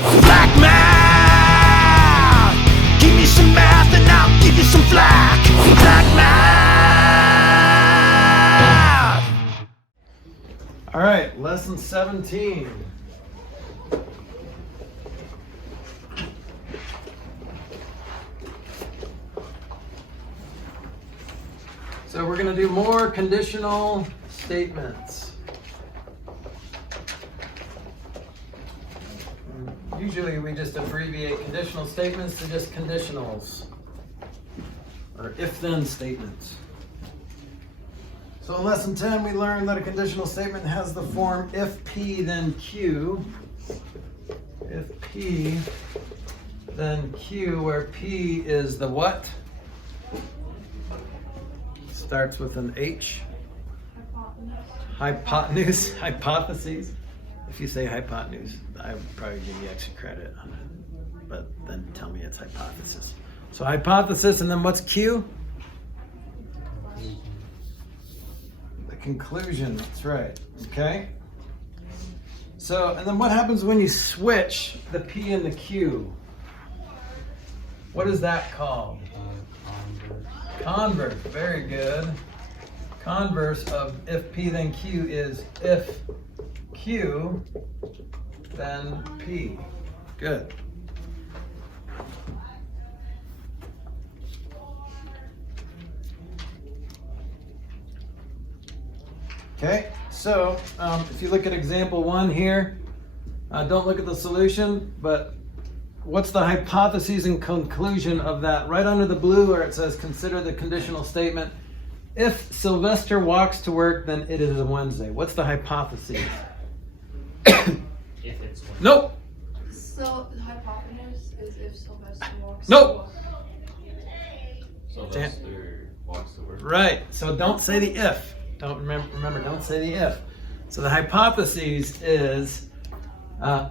Flack math! Give me some math and I'll give you some flack. Flack math! All right, lesson 17. So we're going to do more conditional statements. Usually we just abbreviate conditional statements to just conditionals, or if-then statements. So in lesson 10 we learned that a conditional statement has the form if P then Q. If P then Q, where P is the what? Starts with an H. Hypotenuse. Hypotheses. If you say hypotenuse, I would probably give you extra credit on it. But then tell me it's hypothesis. So hypothesis, and then what's Q? The conclusion, that's right. Okay? So, and then what happens when you switch the P and the Q? What is that called? Converse, very good. Converse of if P then Q is if Q then P. Good. Okay, so if you look at example 1 here, don't look at the solution, but what's the hypothesis and conclusion of that? Right under the blue where it says consider the conditional statement. If Sylvester walks to work, then it is a Wednesday. What's the hypothesis? If it's Wednesday. Nope. So the hypotenuse is if Sylvester walks Nope. to work. Sylvester walks to work. Right, so don't say the if. Don't remember, don't say the if. So the hypothesis is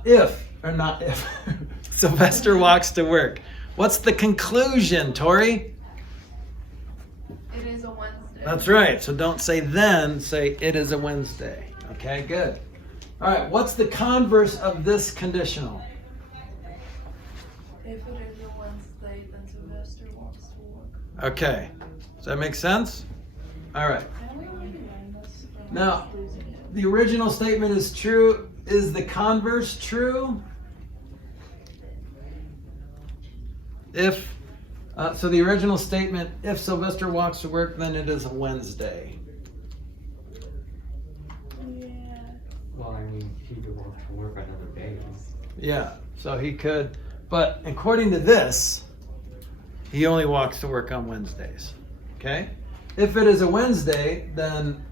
if, or not if, Sylvester walks to work. What's the conclusion, Tori? It is a Wednesday. That's right. So don't say then, say it is a Wednesday. Okay, good. All right, what's the converse of this conditional? If it is a Wednesday, then Sylvester walks to work. Okay, does that make sense? All right. Now, the original statement is true. Is the converse true? If so the original statement, if Sylvester walks to work, then it is a Wednesday. Yeah. Well, I mean, he could walk to work on other days. Yeah, so he could, but according to this, he only walks to work on Wednesdays. Okay? If it is a Wednesday, then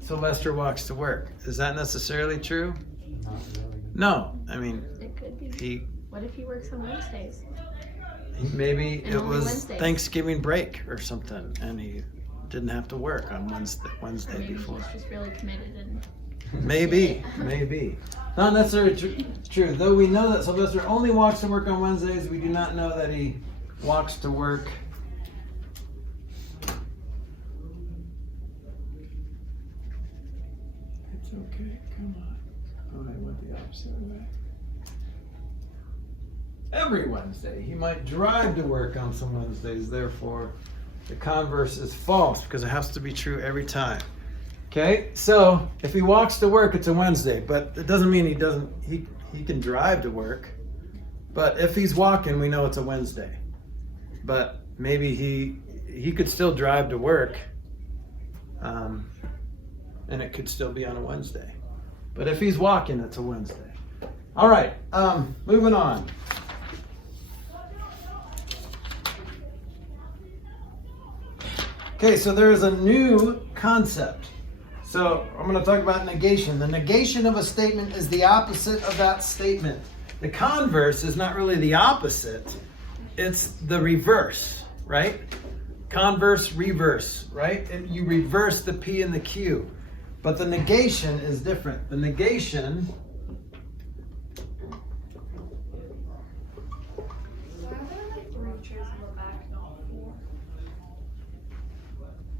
Sylvester walks to work. Is that necessarily true? Not really. No. I mean, It could be. What if he works on Wednesdays? maybe And it only was Wednesdays. Thanksgiving break or something, and he didn't have to work on Or Wednesday maybe before. he's just really committed and Maybe. Not necessarily true. Though we know that Sylvester only walks to work on Wednesdays, we do not know that he walks to work. It's okay. Come on. Oh, I went the opposite way. Every Wednesday. He might drive to work on some Wednesdays, therefore the converse is false because it has to be true every time. Okay, so if he walks to work, it's a Wednesday, but it doesn't mean he can drive to work. But if he's walking, we know it's a Wednesday. But maybe he could still drive to work, and it could still be on a Wednesday. But if he's walking, it's a Wednesday. All right, moving on. Okay, so there is a new concept. So I'm going to talk about negation. The negation of a statement is the opposite of that statement. The converse is not really the opposite. It's the reverse, right? Converse, reverse, right? And you reverse the P and the Q. But the negation is different. The negation Why are there like 3 chairs in the back, not 4?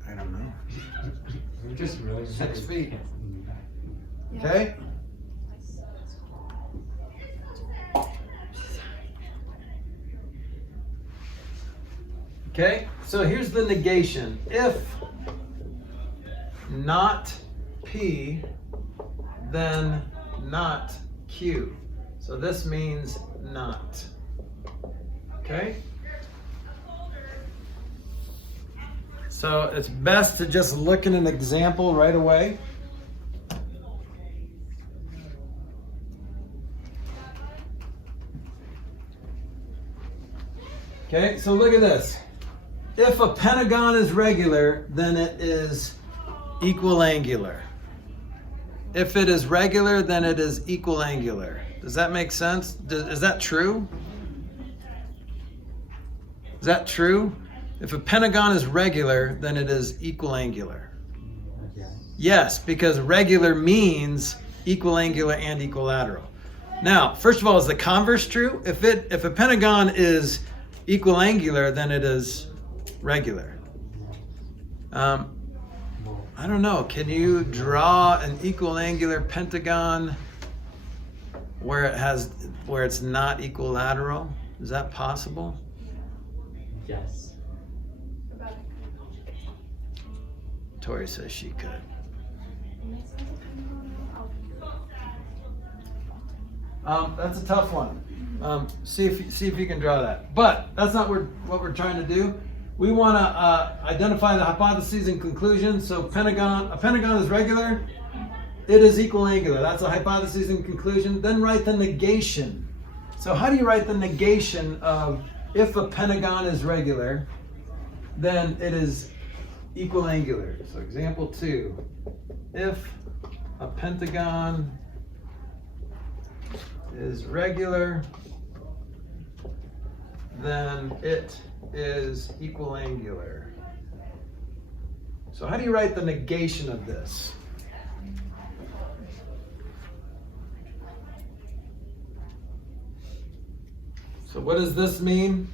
I don't know. We just really 6 feet. Yeah. Okay? Okay, so here's the negation. If not P, then not Q. So this means not. Okay? So it's best to just look at an example right away. Okay, so look at this. If a pentagon is regular, then it is equiangular. If it is regular, then it is equiangular. Does that make sense? Is that true? Is that true? If a pentagon is regular, then it is equiangular. Yes. Yes, because regular means equiangular and equilateral. Now, first of all, is the converse true? If a pentagon is equiangular, then it is regular. No. I don't know. Can you draw an equiangular pentagon where it's not equilateral? Is that possible? Yes. About Tori says she could. That's a tough one. See if you can draw that. But that's not what we're trying to do. We want to identify the hypotheses and conclusions. So a pentagon is regular. It is equiangular. That's a hypothesis and conclusion. Then write the negation. So how do you write the negation of if a pentagon is regular, then it is equiangular. So example 2. If a pentagon is regular, then it is equiangular. So how do you write the negation of this? So what does this mean?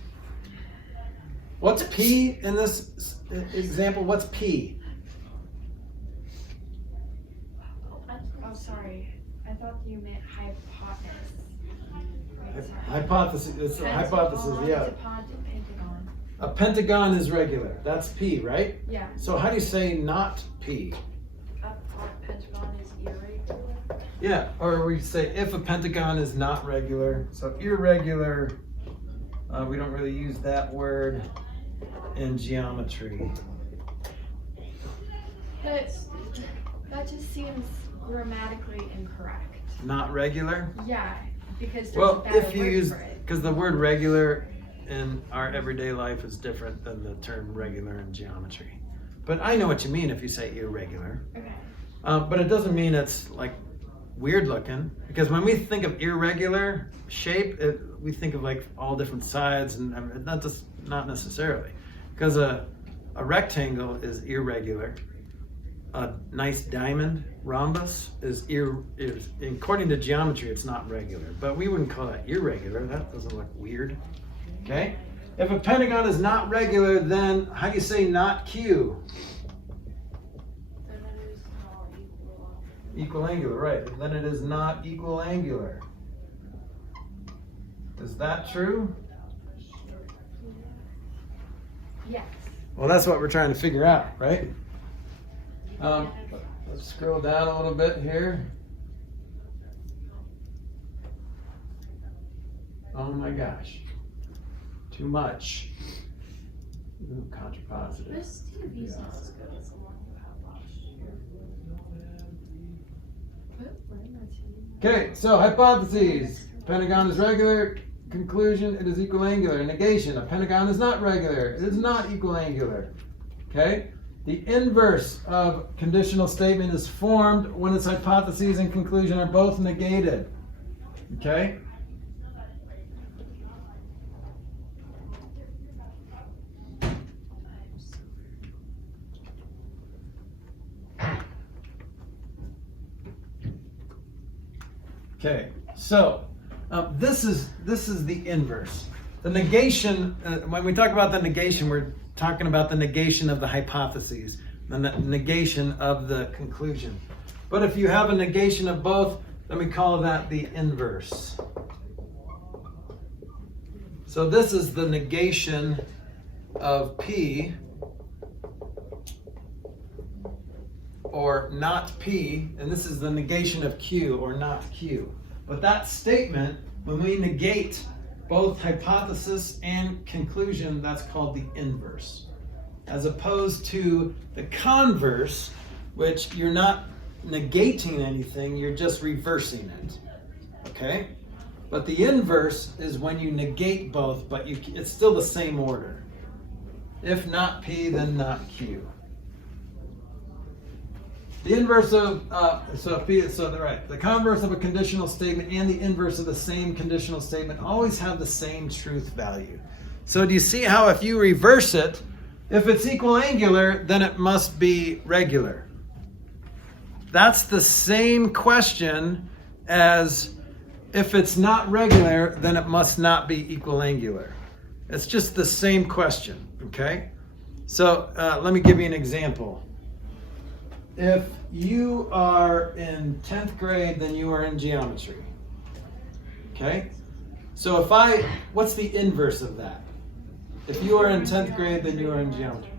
What's P in this example? What's P? Oh, sorry. I thought you meant hypotenuse. Wait, sorry. Hypothesis. It's a hypothesis, yeah. Pentagon. A pentagon is regular. That's P, right? Yeah. So how do you say not P? A pentagon is irregular. Yeah, or we say if a pentagon is not regular. So irregular, we don't really use that word in geometry. That just seems grammatically incorrect. Not regular? Yeah, because there's Well, a bad if you word use, for it. because the word regular in our everyday life is different than the term regular in geometry. But I know what you mean if you say irregular. Okay. But it doesn't mean it's like weird looking, because when we think of irregular shape, we think of like all different sides, and not necessarily, because a rectangle is irregular. A nice diamond rhombus is according to geometry, it's not regular, but we wouldn't call that irregular. That doesn't look weird. Okay. If a pentagon is not regular, then how do you say not Q? Then it is not equal. Equiangular, right. Then it is not equiangular. Is that true? Yes. Well, that's what we're trying to figure out, right? Let's scroll down a little bit here. Oh my gosh. Too much. Ooh, contrapositive. This TV's not as good as the one you had last year. Okay, so hypotheses. Pentagon is regular. Conclusion, it is equiangular. Negation, a pentagon is not regular. It is not equiangular. Okay? The inverse of conditional statement is formed when its hypotheses and conclusion are both negated. Okay? Okay, so this is the inverse. The negation, when we talk about the negation, we're talking about the negation of the hypotheses and the negation of the conclusion. But if you have a negation of both, then we call that the inverse. So this is the negation of P or not P, and this is the negation of Q or not Q. But that statement, when we negate both hypothesis and conclusion, that's called the inverse. As opposed to the converse, which you're not negating anything, you're just reversing it. Okay? But the inverse is when you negate both, but it's still the same order. If not P, then not Q. The inverse of, the converse of a conditional statement and the inverse of the same conditional statement always have the same truth value. So do you see how if you reverse it, if it's equal angular, then it must be regular. That's the same question as if it's not regular, then it must not be equal angular. It's just the same question, okay? So let me give you an example. If you are in 10th grade, then you are in geometry. Okay? So what's the inverse of that? If you are in 10th grade, then you are in geometry.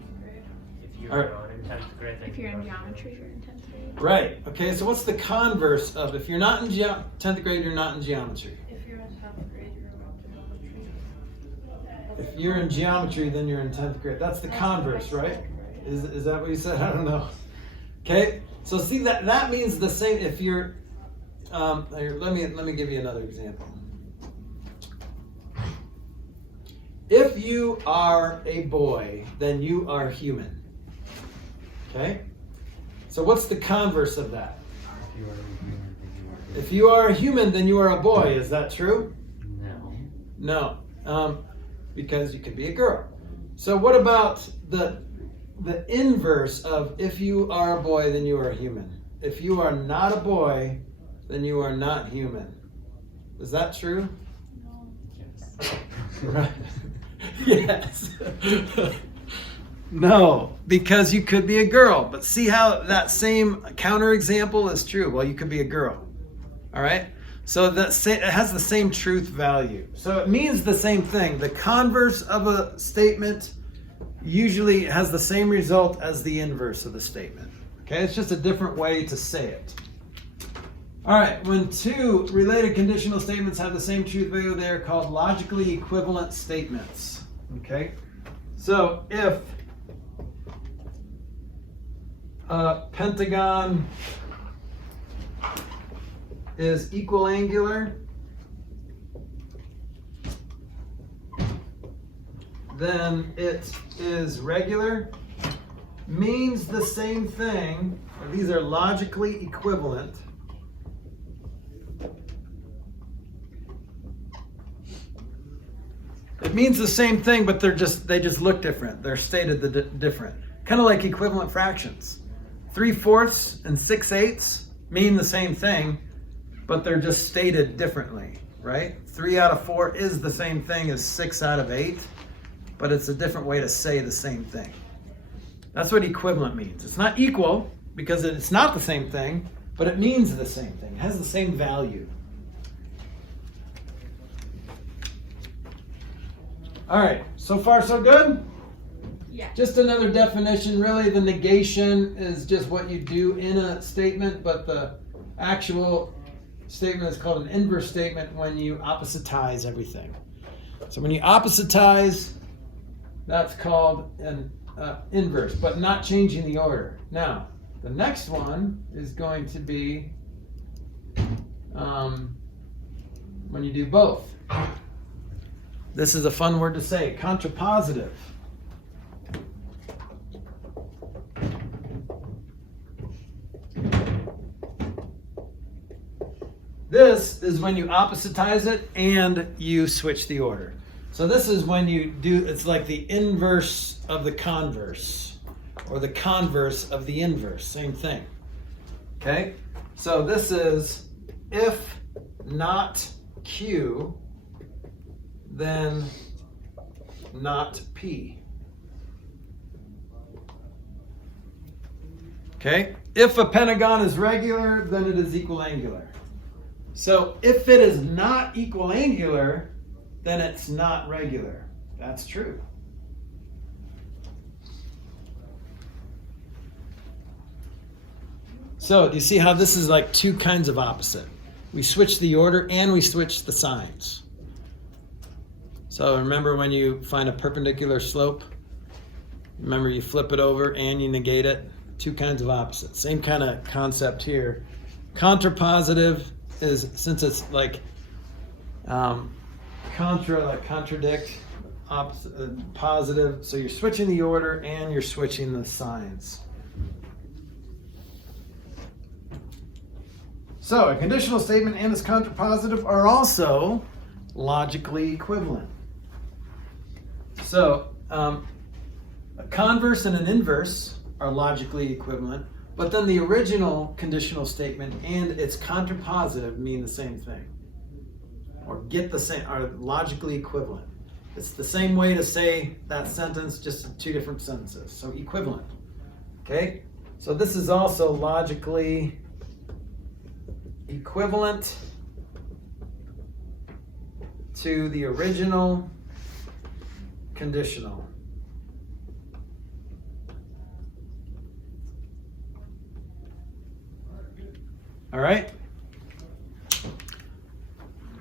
If you're Alright. in 10th grade, then If you're in geometry, you're in 10th grade. Right. Okay, so what's the converse of if you're not in 10th grade, you're not in geometry? If you're in 10th grade, you're about geometry. If you're in geometry, then you're in 10th grade. That's the converse, right? Is that what you said? I don't know. Okay, so see that means the same. If you're, let me give you another example. If you are a boy, then you are human. Okay, so what's the converse of that? if you are a human, then you are. If you are a human, then you are a boy. Is that true? No. No, because you could be a girl. So what about the inverse of if you are a boy, then you are a human? If you are not a boy, then you are not human. Is that true? Yes. Right. Yes. No, because you could be a girl. But see how that same counterexample is true? Well, you could be a girl. All right? So it has the same truth value. So it means the same thing. The converse of a statement usually has the same result as the inverse of the statement. Okay, it's just a different way to say it. All right, when two related conditional statements have the same truth value, they are called logically equivalent statements. Okay, so if Pentagon is equal angular, then it is regular, means the same thing. These are logically equivalent. It means the same thing, but they just look different. They're stated different. Kind of like equivalent fractions. 3/4 and 6/8 mean the same thing, but they're just stated differently, right? 3 out of 4 is the same thing as 6 out of 8, but it's a different way to say the same thing. That's what equivalent means. It's not equal because it's not the same thing, but it means the same thing. It has the same value. All right, so far so good? Yeah. Just another definition. Really, the negation is just what you do in a statement, but the actual statement is called an inverse statement when you oppositize everything. So when you oppositize, that's called an inverse, but not changing the order. Now, the next one is going to be when you do both. This is a fun word to say, contrapositive. This is when you oppositize it and you switch the order. So this is when you do, it's like the inverse of the converse, or the converse of the inverse, same thing. Okay? So this is if not Q, then not P. Okay? If a pentagon is regular, then it is equal angular. So if it is not equal angular, then it's not regular. That's true. So do you see how this is like two kinds of opposite? We switch the order and we switch the signs. So remember when you find a perpendicular slope, remember you flip it over and you negate it. Two kinds of opposite. Same kind of concept here. Contrapositive is, since it's like contradict, opposite, positive. So you're switching the order and you're switching the signs. So a conditional statement and its contrapositive are also logically equivalent. So a converse and an inverse are logically equivalent, but then the original conditional statement and its contrapositive mean the same thing, or get the same, are logically equivalent. It's the same way to say that sentence, just two different sentences. So equivalent. Okay? So this is also logically equivalent to the original conditional. All right?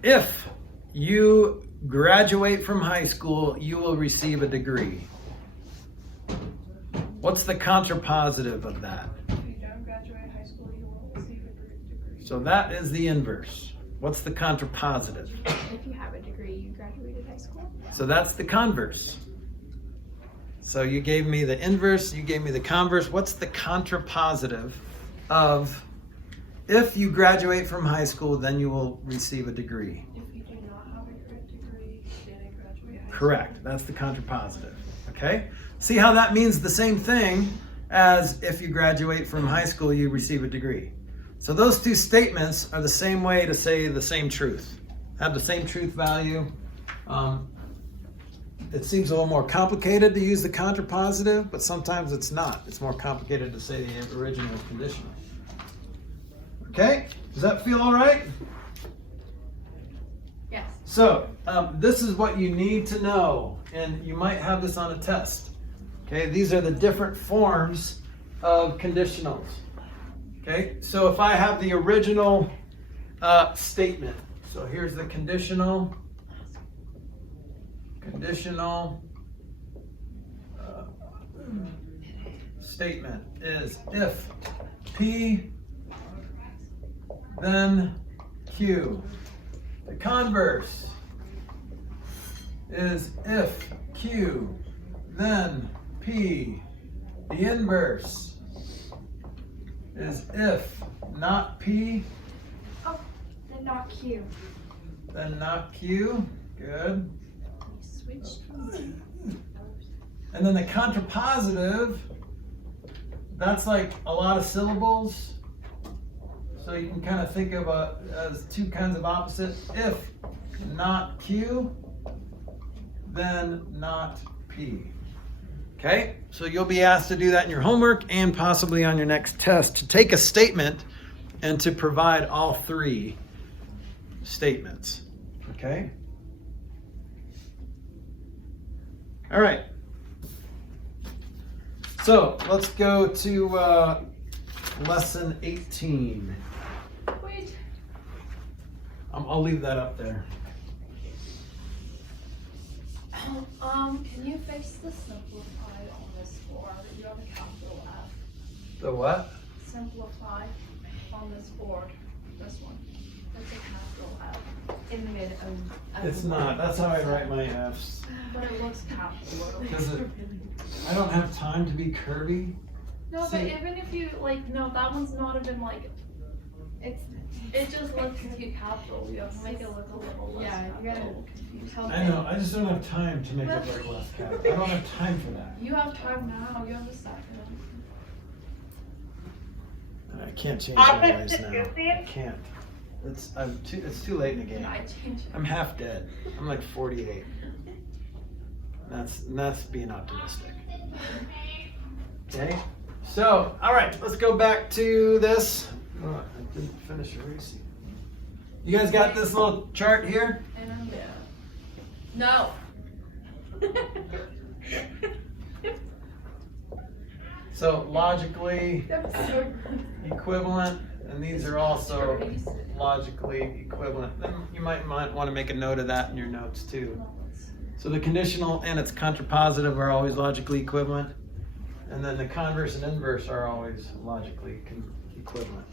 If you graduate from high school, you will receive a degree. What's the contrapositive of that? If you don't graduate high school, you will receive a degree. So that is the inverse. What's the contrapositive? If you have a degree, you graduated high school. So that's the converse. So you gave me the inverse, you gave me the converse. What's the contrapositive of if you graduate from high school, then you will receive a degree? If you do not have a degree, you didn't graduate high school. Correct. That's the contrapositive. Okay? See how that means the same thing as if you graduate from high school, you receive a degree. So those two statements are the same way to say the same truth. Have the same truth value. It seems a little more complicated to use the contrapositive, but sometimes it's not. It's more complicated to say the original conditional. Okay? Does that feel all right? Yes. So, this is what you need to know, and you might have this on a test. Okay, these are the different forms of conditionals. Okay, so if I have the original statement, so here's the conditional statement is if P, then Q. The converse is if Q, then P. The inverse is if not P, Oh, then not Q. then not Q. Good. Switched from And then the contrapositive, that's like a lot of syllables. So you can kind of think of as two kinds of opposite. If not Q, then not P. Okay, so you'll be asked to do that in your homework and possibly on your next test, to take a statement and to provide all three statements. Okay? All right. So let's go to lesson 18. Wait. I'll leave that up there. Can you fix the simplify on this board? You have a capital F. The what? Simplify on this board. This one. It's a capital F in the mid of It's the not. word. That's how I write my F's. But it looks capital. Does it? I don't have time to be curvy. No, but See- even if you like, no, that one's not even like. It just looks too capital. You have to make it look a little less. Yeah, you gotta capital. help I know. I just don't have time to make it look less cap. I don't have time for that. You have time now. You have a second. I can't change my voice now. I can't. It's too late in the Can game. I change it? I'm half dead. I'm like 48. That's being optimistic. Okay. So, all right, let's go back to this. Oh, I didn't finish erasing. You guys got this little chart here? And no. So logically That was so equivalent, and these are also logically equivalent. Then you might want to make a note of that in your notes too. So the conditional and its contrapositive are always logically equivalent, and then the converse and inverse are always logically equivalent.